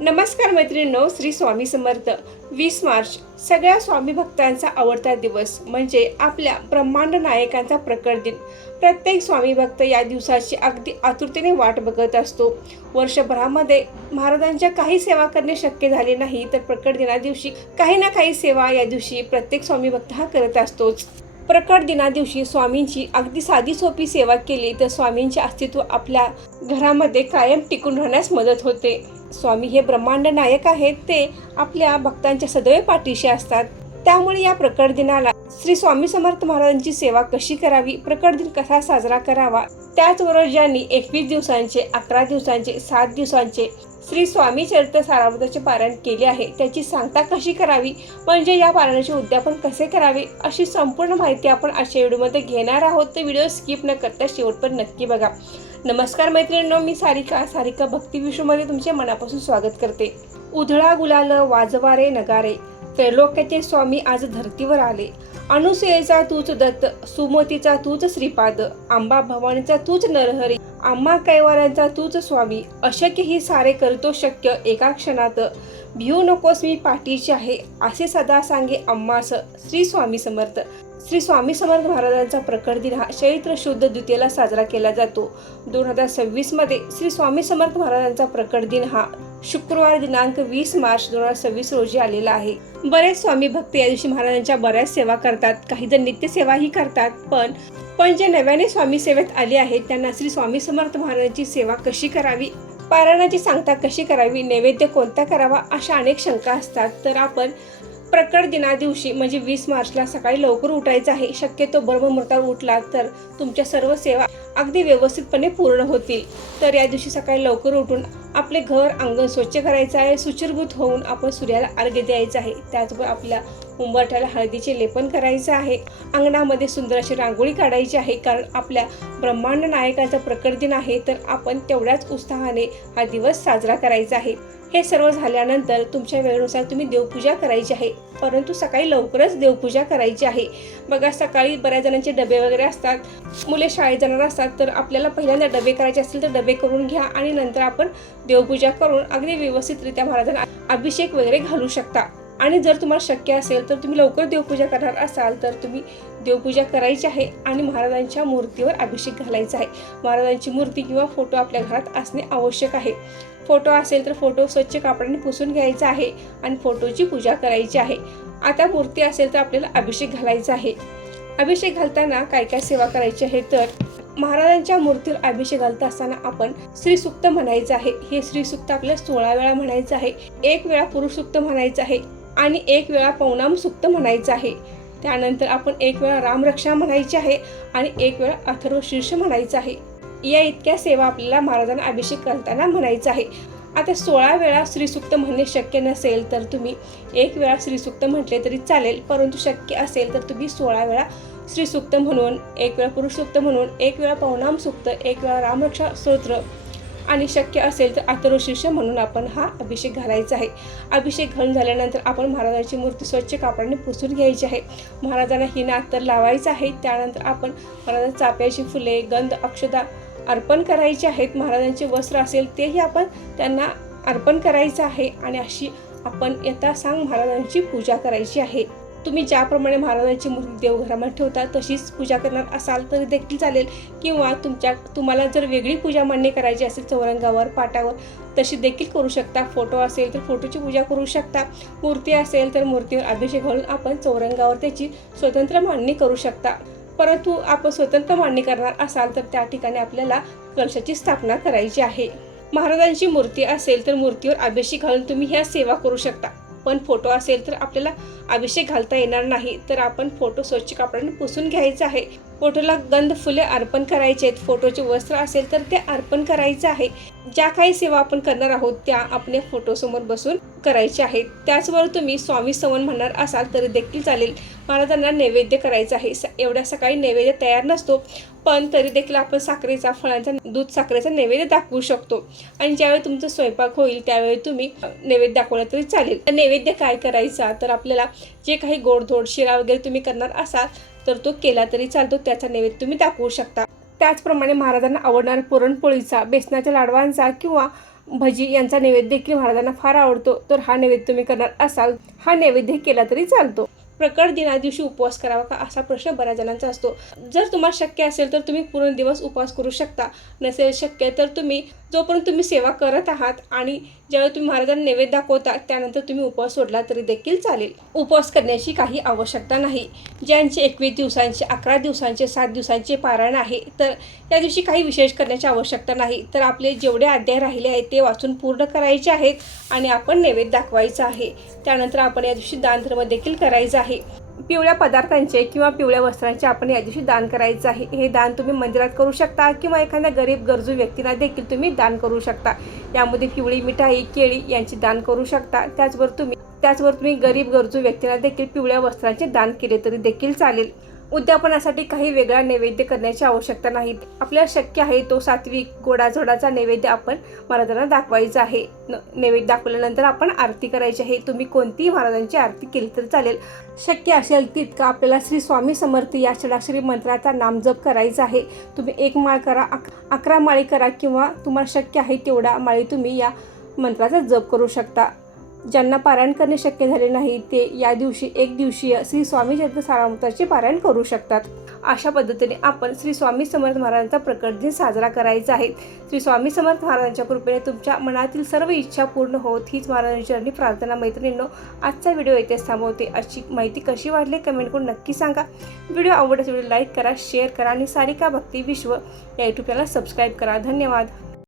नमस्कार मैत्रिणींनो, श्री स्वामी समर्थ. 20 मार्च सगळ्या स्वामी भक्तांचा आवडता दिवस म्हणजे आपल्या ब्रह्मांड नायकांचा प्रकट दिन. प्रत्येक स्वामी भक्त या दिवसाची अगदी आतुरतेने वाट बघत असतो. वर्षभरामध्ये महाराजांच्या काही सेवा करणे शक्य झाले नाही, तर प्रकट दिना दिवशी काही ना काही सेवा या दिवशी प्रत्येक स्वामी भक्त हा करत असतोच. प्रकट दिना दिवशी स्वामींची अगदी साधी सोपी सेवा केली तर स्वामींचे अस्तित्व आपल्या घरामध्ये कायम टिकून राहण्यास मदत होते. स्वामी हे ब्रह्मांड नायक आहेत, ते आपल्या भक्तांच्या सदैव पाठीशी असतात. त्यामुळे या प्रकट दिनाला श्री स्वामी समर्थ महाराजांची सेवा कशी करावी, प्रकट दिन कसा साजरा करावा, त्याचबरोबर ज्यांनी 21 दिवसांचे, 11 दिवसांचे, 7 दिवसांचे श्री स्वामी चरित्र सारामृताचे पारायण केले आहे, त्याची सांगता कशी करावी, म्हणजे या पारायणाचे उद्यापन कसे करावे, अशी संपूर्ण माहिती आपण आजच्या व्हिडिओमध्ये घेणार आहोत. तर व्हिडिओ स्किप न करता शेवटपर्यंत नक्की बघा. नमस्कार मैत्रिणींनो, मी सारिका भक्ती विश्वमध्ये तुमचे मनापासून स्वागत करते. उधळा गुलाल वाजवारे नगारे, त्रैलोक्याचे स्वामी आज धर्तीवर आले. अनुसुयेचा तूच दत्त, सुमतीचा तूच श्रीपाद, आंबा भवानीचा तूच नरहरी, आम्हा कैवारांचा तूच स्वामी. अशक्य ही सारे करतो शक्य एका क्षणात, भिऊ नकोस मी पाठीशी आहे, असे सदा सांगे आम्हास श्री स्वामी समर्थ. श्री स्वामी समर्थ महाराजांचा प्रकट दिन हा चैत्र शुद्ध द्वितीयेला साजरा केला जातो. 2026 मध्ये श्री स्वामी समर्थ महाराजांचा प्रकट दिन हा शुक्रवार दिनांक 20 मार्च 2026 रोजी आलेला आहे. बरेच स्वामी भक्त या दिवशी महाराजांच्या बऱ्याच सेवा करतात, काही जण नित्य सेवाही करतात. पण जे नव्याने स्वामी सेवेत आले आहेत त्यांना श्री स्वामी समर्थ महाराजांची सेवा कशी करावी, पारायणाची सांगता कशी करावी, नैवेद्य कोणता करावा, अशा अनेक शंका असतात. तर आपण प्रकट दिना दिवशी म्हणजे 20 मार्चला सकाळी लवकर उठायचं आहे. शक्यतो ब्रह्ममुहूर्तावर उठला तर तुमच्या सर्व सेवा अगदी व्यवस्थितपणे पूर्ण होतील. तर या दिवशी सकाळी लवकर उठून आपले घर अंगण स्वच्छ करायचं आहे. शुचिर्भूत होऊन आपण सूर्याला अर्घ्य द्यायचं आहे. त्याचबरोबर आपल्या उंबरठ्याला हळदीचे लेपन करायचं आहे. अंगणामध्ये सुंदर अशी रांगोळी काढायची आहे, कारण आपल्या ब्रह्मांड नायकाचा प्रकट दिन आहे, तर आपण तेवढ्याच उत्साहाने हा दिवस साजरा करायचा आहे. हे सर्व झाल्यानंतर तुमच्या वेळेनुसार तुम्ही देवपूजा करायची आहे, परंतु सकाळी लवकरच देवपूजा करायची आहे. बघा, सकाळी बऱ्याच जणांचे डबे वगैरे असतात, मुले शाळेत जाणार असतात, तर आपल्याला पहिल्यांदा डबे करायचे असतील तर डबे करून घ्या आणि नंतर आपण देवपूजा करून अगदी व्यवस्थितरित्या महाराजांना अभिषेक वगैरे घालू शकता. आणि जर तुम्हाला शक्य असेल तर तुम्ही लवकर देवपूजा करणार असाल तर तुम्ही देवपूजा करायची आहे आणि महाराजांच्या मूर्तीवर अभिषेक घालायचा आहे. महाराजांची मूर्ती किंवा फोटो आपल्या घरात असणे आवश्यक आहे. फोटो असेल तर फोटो स्वच्छ कापडाने पुसून घ्यायचा आहे आणि फोटोची पूजा करायची आहे. आता मूर्ती असेल तर आपल्याला अभिषेक घालायचा आहे. अभिषेक घालताना काय काय सेवा करायची आहे, तर महाराजांच्या मूर्तीवर अभिषेक घालता असताना आपण श्रीसूक्त म्हणायचं आहे. हे श्रीसूक्त आपल्याला 16 वेळा म्हणायचं आहे. 1 वेळा पुरुष सूक्त म्हणायचं आहे आणि 1 वेळा पौनाम सूक्त म्हणायचं आहे. त्यानंतर आपण 1 वेळा रामरक्षा म्हणायची आहे आणि 1 वेळा अथर्व शीर्ष म्हणायचं आहे. या इतक्या सेवा आपल्याला महाराजांना अभिषेक करताना म्हणायचं आहे. आता 16 वेळा श्रीसूक्त म्हणणे शक्य नसेल तर तुम्ही 1 वेळा श्रीसूक्त म्हटले तरी चालेल, परंतु शक्य असेल तर तुम्ही 16 वेळा श्रीसूक्त म्हणून, 1 वेळा पुरुष सूक्त म्हणून, 1 वेळा पौनाम सूक्त, 1 वेळा रामरक्षा स्तोत्र आणि शक्य असेल तर अथर्व शीर्ष म्हणून आपण हा अभिषेक घालायचा आहे. अभिषेक घालून झाल्यानंतर आपण महाराजांची मूर्ती स्वच्छ कापडाने पुसून घ्यायची आहे. महाराजांना हिना अत्तर लावायचं आहे. त्यानंतर आपण महाराजांना चाफ्याची फुले, गंध, अक्षता अर्पण करायचे आहेत. महाराजांचे वस्त्र असेल तेही आपण त्यांना अर्पण करायचं आहे आणि अशी आपण यथासांग महाराजांची पूजा करायची आहे. तुम्ही ज्याप्रमाणे महाराजांची मूर्ती देवघरामध्ये ठेवता तशीच पूजा करणार असाल तरी देखील चालेल, किंवा तुम्हाला जर वेगळी पूजा मांडणी करायची असेल चौरंगावर, पाटावर, तशी देखील करू शकता. फोटो असेल तर फोटोची पूजा करू शकता. मूर्ती असेल तर मूर्तीवर अभिषेक घालून आपण चौरंगावर त्याची स्वतंत्र मांडणी करू शकता. परंतु आपण स्वतंत्र मांडणी करणार असाल तर त्या ठिकाणी आपल्याला कलशाची स्थापना करायची आहे. महाराजांची मूर्ती असेल तर मूर्तीवर अभिषेक घालून तुम्ही ह्या सेवा करू शकता. पण फोटो असेल तर आपल्याला अभिषेक घालता येणार नाही, तर आपण फोटो स्वच्छ कापडाने पुसून घ्यायचा आहे. फोटोला गंध, फुले अर्पण करायचे आहेत. फोटोचे वस्त्र असेल तर ते अर्पण करायचं आहे. ज्या काही सेवा आपण करणार आहोत त्या आपल्या फोटोसमोर बसून करायच्या आहेत. त्याचबरोबर तुम्ही स्वामी सवन म्हणणार असाल तरी देखील चालेल. महाराजांना नैवेद्य करायचा आहे. एवढ्या सकाळी नैवेद्य तयार नसतो, पण तरी देखील आपण साखरेचा, फळांचा, दूध साखरेचा नैवेद्य दाखवू शकतो. आणि ज्यावेळी तुमचा स्वयंपाक होईल त्यावेळी तुम्ही नैवेद्य दाखवला तरी चालेल. नैवेद्य काय करायचा, तर आपल्याला जे काही गोडधोड शिरा वगैरे तुम्ही करणार असाल तर तो केला तरी चालतो, त्याचा नैवेद्य तुम्ही दाखवू शकता. त्याचप्रमाणे महाराजांना आवडणाऱ्या पुरणपोळीचा, बेसनाच्या लाडवांचा किंवा भजी यांचा नैवेद्य देखील महाराजांना फार आवडतो, तर हा नैवेद्य तुम्ही करणार असाल, हा नैवेद्य केला तरी चालतो. प्रकट दिना दिवशी उपवास करावा का असा प्रश्न बऱ्याच जणांचा असतो. जर तुम्हाला शक्य असेल तर तुम्ही पूर्ण दिवस उपवास करू शकता. नसेल शक्य तर तुम्ही जोपर्यंत तुम्ही सेवा करत आहात आणि ज्यावेळी तुम्ही महाराजांना नैवेद्य दाखवता त्यानंतर तुम्ही उपवास सोडला तरी देखील चालेल. उपवास करण्याची काही आवश्यकता नाही. ज्यांचे 21 दिवसांचे, 11 दिवसांचे, 7 दिवसांचे पारायण आहे तर त्या दिवशी काही विशेष करण्याची आवश्यकता नाही. तर आपले जेवढे अध्याय राहिले आहेत ते वाचून पूर्ण करायचे आहेत आणि आपण नैवेद्य दाखवायचा आहे. त्यानंतर आपण या दिवशी दानधर्म देखील करायचा आहे. पिवळ्या पदार्थांचे किंवा पिवळ्या वस्त्रांचे आपण या दिवशी दान करायचं आहे. हे दान तुम्ही मंदिरात करू शकता किंवा एखाद्या गरीब गरजू व्यक्तींना देखील तुम्ही दान करू शकता. यामध्ये पिवळी मिठाई, केळी यांची दान करू शकता. त्याचबरोबर तुम्ही गरीब गरजू व्यक्तींना देखील पिवळ्या वस्त्रांचे दान केले तरी देखील चालेल. उद्यापनासाठी काही वेगळा नैवेद्य करण्याची आवश्यकता नाही. आपल्याला शक्य आहे तो सात्विक गोडाधोडाचा नैवेद्य आपण महाराजांना दाखवायचा आहे. नैवेद्य दाखवल्यानंतर आपण आरती करायची आहे. तुम्ही कोणतीही महाराजांची आरती केली तर चालेल. शक्य असेल तितकं आपल्याला श्री स्वामी समर्थ या षडाक्षरी मंत्राचा नामजप करायचा आहे. तुम्ही 1 माळ करा, 11 माळी करा किंवा तुम्हाला शक्य आहे तेवढा माळी तुम्ही या मंत्राचा जप करू शकता. ज्यांना पारायण करणे शक्य झाले नाही ते या दिवशी 1 दिवसीय श्री स्वामी चरित्र सारामृताचे पारायण करू शकतात. अशा पद्धतीने आपण श्री स्वामी समर्थ महाराजांचा प्रकट दिन साजरा करायचा आहे. श्री स्वामी समर्थ महाराजांच्या कृपेने तुमच्या मनातील सर्व इच्छा पूर्ण होत हीच महाराजांची चरणी प्रार्थना. मैत्रिणींनो, आजचा व्हिडिओ इथेच थांबवते. अशी माहिती कशी वाटली कमेंट करून नक्की सांगा. व्हिडिओ आवडल्यास व्हिडिओ लाईक करा, शेअर करा आणि सारिका भक्ती विश्व या यूट्यूब चॅनलला सबस्क्राईब करा. धन्यवाद.